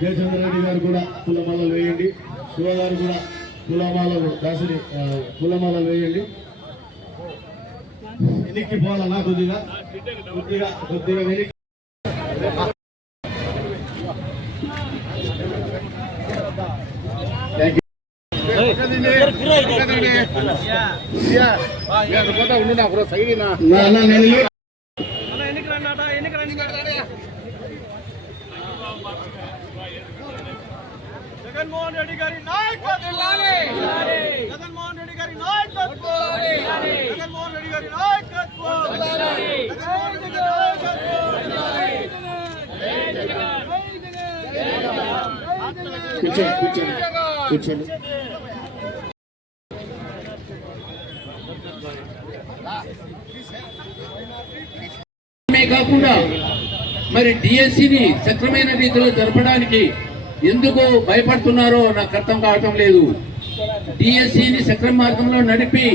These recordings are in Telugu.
జయచంద్ర రెడ్డి గారు కూడా పూలమాలలు వేయండి. శివ గారు కూడా పూలమాలలు దాసుని పూలమాలలు వేయండి. వెనక్కి పోవాలన్నా కొద్దిగా కొద్దిగా కొద్దిగా వెనక్కి. జగన్మోహన్ రెడ్డి గారి నాయకత్వం, జగన్మోహన్ రెడ్డి గారి నాయకత్వం, జగన్మోహన్ రెడ్డి గారి నాయకత్వం, కూర్చోండి. కాకుండా మరి డిఎస్సిని సక్రమైన రీతిలో జరపడానికి ఎందుకు భయపడుతున్నారో నాకు అర్థం కావటం లేదు. డిఎస్సిని సక్రమ మార్గంలో నడిపి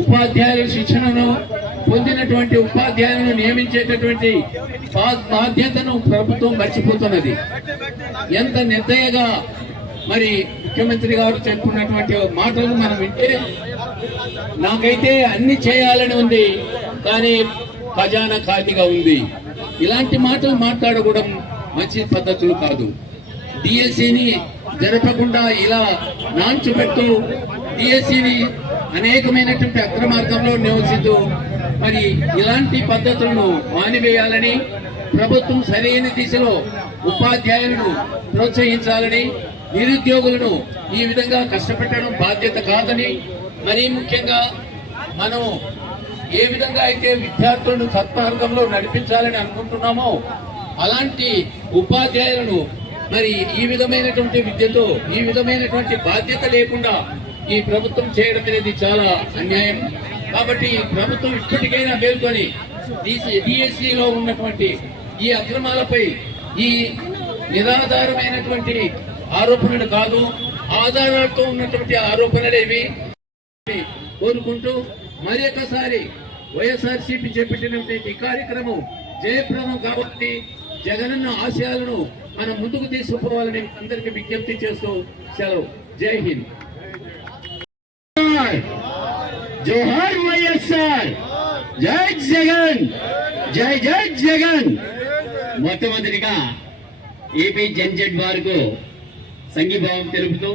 ఉపాధ్యాయుల శిక్షణను పొందినటువంటి ఉపాధ్యాయులను నియమించేటటువంటి బాధ్యతను ప్రభుత్వం మర్చిపోతున్నది. ఎంత నిర్దయగా మరి ముఖ్యమంత్రి గారు చెప్పుకున్నటువంటి మాటలు మనం వింటే నాకైతే అన్ని చేయాలని ఉంది, కానీ ఖజానా ఖాళీగా ఉంది. ఇలాంటి మాటలు మాట్లాడకూడదు మంచి పద్ధతులు కాదు. డిఎస్సిని జరపకుండా ఇలా నాంచుపెట్టు డిఎస్సిని అనేకమైనటువంటి అక్రమార్గంలో నివసిస్తూ మరి ఇలాంటి పద్ధతులను మానివేయాలని, ప్రభుత్వం సరైన దిశలో ఉపాధ్యాయులను ప్రోత్సహించాలని, నిరుద్యోగులను ఈ విధంగా కష్టపెట్టడం బాధ్యత కాదని, మరీ ముఖ్యంగా మనం ఏ విధంగా అయితే విద్యార్థులను సత్మార్గంలో నడిపించాలని అనుకుంటున్నామో అలాంటి ఉపాధ్యాయులను మరి ఈ విధమైనటువంటి విద్యతో ఈ విధమైనటువంటి బాధ్యత లేకుండా ఈ ప్రభుత్వం చేయడం అనేది చాలా అన్యాయం. కాబట్టి ప్రభుత్వం ఇప్పటికైనా మేల్కొని డిఎస్సిలో ఉన్నటువంటి ఈ అక్రమాలపై ఈ నిరాధారమైనటువంటి ఆరోపణలు కాదు, ఆధారాలతో ఉన్నటువంటి ఆరోపణలేవి కోరుకుంటూ మరి ఒకసారి వైఎస్ఆర్సీపీ చేపట్టినటువంటి కార్యక్రమం జయప్రదం కాబట్టి జగనన్న ఆశయాలను మనం ముందుకు తీసుకుపోవాలని అందరికీ విజ్ఞప్తి చేస్తూ సెలవు. జై హింద్. జోహార్ వైఎస్ఆర్, జై జగన్, జై జై జగన్. మొట్టమొదటిగా ఏపీ జన్జెడ్ వారికి సంఘీభావం తెలుపుతూ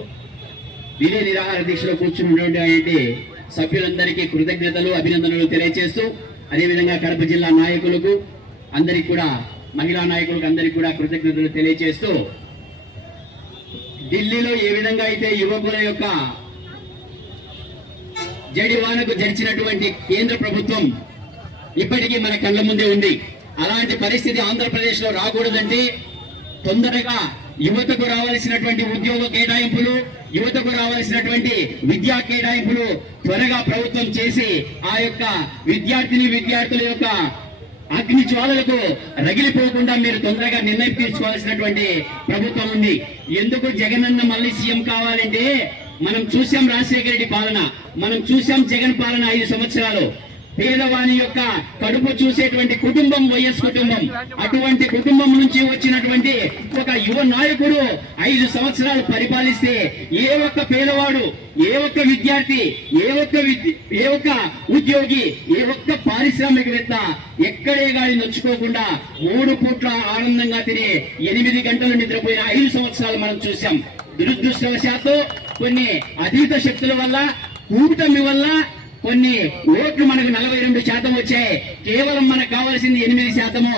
విధి నిరాహార దీక్షలో కూర్చున్నటువంటి సభ్యులందరికీ కృతజ్ఞతలు అభినందనలు తెలియజేస్తూ, అదేవిధంగా కడప జిల్లా నాయకులకు అందరికీ కూడా, మహిళా నాయకులకు అందరికీ కూడా కృతజ్ఞతలు తెలియజేస్తూ, ఢిల్లీలో ఏ విధంగా అయితే యువకుల యొక్క జడివానకు జరిచినటువంటి కేంద్ర ప్రభుత్వం ఇప్పటికీ మన కళ్ళ ముందే ఉంది. అలాంటి పరిస్థితి ఆంధ్రప్రదేశ్ లో రాకూడదంటే తొందరగా యువతకు రావాల్సినటువంటి ఉద్యోగ కేటాయింపులు, యువతకు రావాల్సినటువంటి విద్యా కేటాయింపులు త్వరగా ప్రభుత్వం చేసి ఆ యొక్క విద్యార్థుల యొక్క అగ్ని జ్వాలలకు రగిలిపోకుండా మీరు తొందరగా నిర్ణయం తీసుకోవాల్సినటువంటి ప్రభుత్వం ఉంది. ఎందుకు జగనన్న మళ్ళీ సీఎం కావాలంటే మనం చూసాం రాజశేఖర రెడ్డి పాలన, మనం చూసాం జగన్ పాలన 5 సంవత్సరాలు. పేదవాని యొక్క కడుపు చూసేటువంటి కుటుంబం వైఎస్ కుటుంబం. అటువంటి కుటుంబం నుంచి వచ్చినటువంటి ఒక యువ నాయకుడు 5 సంవత్సరాలు పరిపాలిస్తే ఏ ఒక్క పేదవాడు, ఏ ఒక్క విద్యార్థి, ఏ ఒక్క ఉద్యోగి, ఏ ఒక్క పారిశ్రామికవేత్త ఎక్కడే గాని నొచ్చుకోకుండా 3 పూట్ల ఆనందంగా తినే 8 గంటలు నిద్రపోయిన 5 సంవత్సరాలు మనం చూసాం. దురదృష్టవశాత్తు కొన్ని అతీత శక్తుల వల్ల, కూటమి వల్ల కొన్ని ఓట్లు మనకు 42% వచ్చాయి. కేవలం మనకు కావాల్సింది 8%.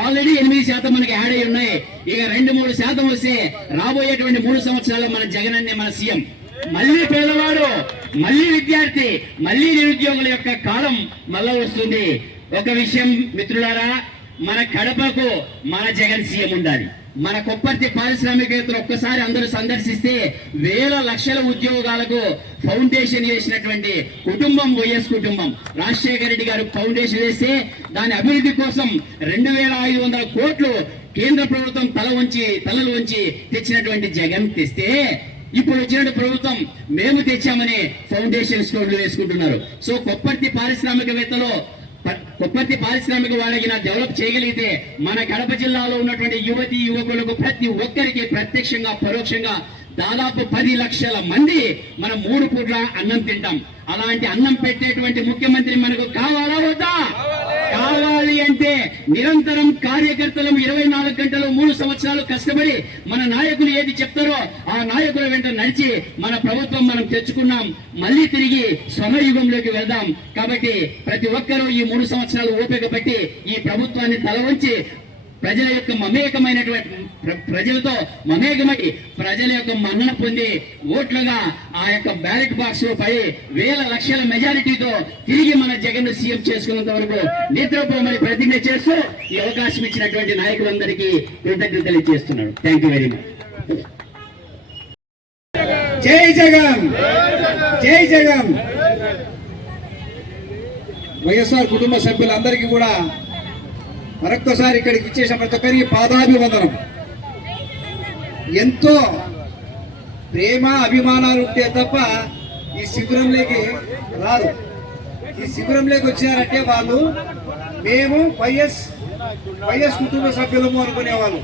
ఆల్రెడీ 8% మనకి యాడ్ అయి ఉన్నాయి. ఇక 2-3% వస్తే రాబోయేటువంటి 3 సంవత్సరాల్లో మన జగన్ అనే మన సీఎం. మళ్ళీ పేదవాడు, మళ్ళీ విద్యార్థి, మళ్ళీ నిరుద్యోగుల యొక్క కాలం మళ్ళా వస్తుంది. ఒక విషయం మిత్రులారా, మన కడపకు మన జగన్ సీఎం ఉండాలి. మన కొప్పర్తి పారిశ్రామికవేత్తలు ఒక్కసారి అందరూ సందర్శిస్తే వేల లక్షల ఉద్యోగాలకు ఫౌండేషన్ వేసినటువంటి కుటుంబం వైఎస్ కుటుంబం. రాజశేఖర రెడ్డి గారు ఫౌండేషన్ వేస్తే దాని అభివృద్ధి కోసం 2500 కోట్లు కేంద్ర ప్రభుత్వం తలలు వంచి తెచ్చినటువంటి జగన్ తెస్తే ఇప్పుడు వచ్చిన ప్రభుత్వం మేము తెచ్చామని ఫౌండేషన్ స్టోన్లు వేసుకుంటున్నారు. సో కొప్పర్తి పారిశ్రామికవేత్తలో కొప్పర్తి పారిశ్రామిక వాడగిన డెవలప్ చేయగలిగితే మన కడప జిల్లాలో ఉన్నటువంటి యువతి యువకులకు ప్రతి ఒక్కరికి ప్రత్యక్షంగా పరోక్షంగా దాదాపు 10 లక్షల మంది మనం 3 పూట్ల అన్నం తింటాం. అలాంటి అన్నం పెట్టేటువంటి ముఖ్యమంత్రి మనకు కావాలా వద్దా? కావాలి అంటే నిరంతరం కార్యకర్తలు 24 గంటలు 3 సంవత్సరాలు కష్టపడి మన నాయకులు ఏది చెప్తారో ఆ నాయకుల వెంట నడిచి మన ప్రభుత్వం మనం తెచ్చుకున్నాం. మళ్ళీ తిరిగి స్వర్ణయుగంలోకి వెళ్దాం. కాబట్టి ప్రతి ఒక్కరూ ఈ 3 సంవత్సరాలు ఓపిక పట్టి ఈ ప్రభుత్వాన్ని తల వంచి ప్రజల యొక్క మమేకమైనటువంటి ప్రజలతో మమేకమై ప్రజల యొక్క మన్నన పొంది ఓట్లుగా ఆ యొక్క బ్యాలెట్ బాక్స్ లో పడి వేల లక్షల మెజారిటీతో తిరిగి మన జగన్ సీఎం చేసుకున్నంత వరకు నిద్రపోమని ప్రతిజ్ఞ చేస్తూ ఈ అవకాశం ఇచ్చినటువంటి నాయకులందరికీ కృతజ్ఞతలు తెలియజేస్తున్నాడు. Thank you very much. జై జగన్, జై జగన్. వైఎస్ఆర్ కుటుంబ సభ్యులందరికీ కూడా మరొక్కసారి ఇక్కడికి ఇచ్చేసిన ప్రతి ఒక్కరికి పాదాభివందనం. ఎంతో ప్రేమ అభిమానాలు ఉంటే తప్ప ఈ శిబిరంలోకి రారు. ఈ శిబిరంలోకి వచ్చారంటే వాళ్ళు మేము వైఎస్ కుటుంబ సభ్యులము అనుకునేవాళ్ళు.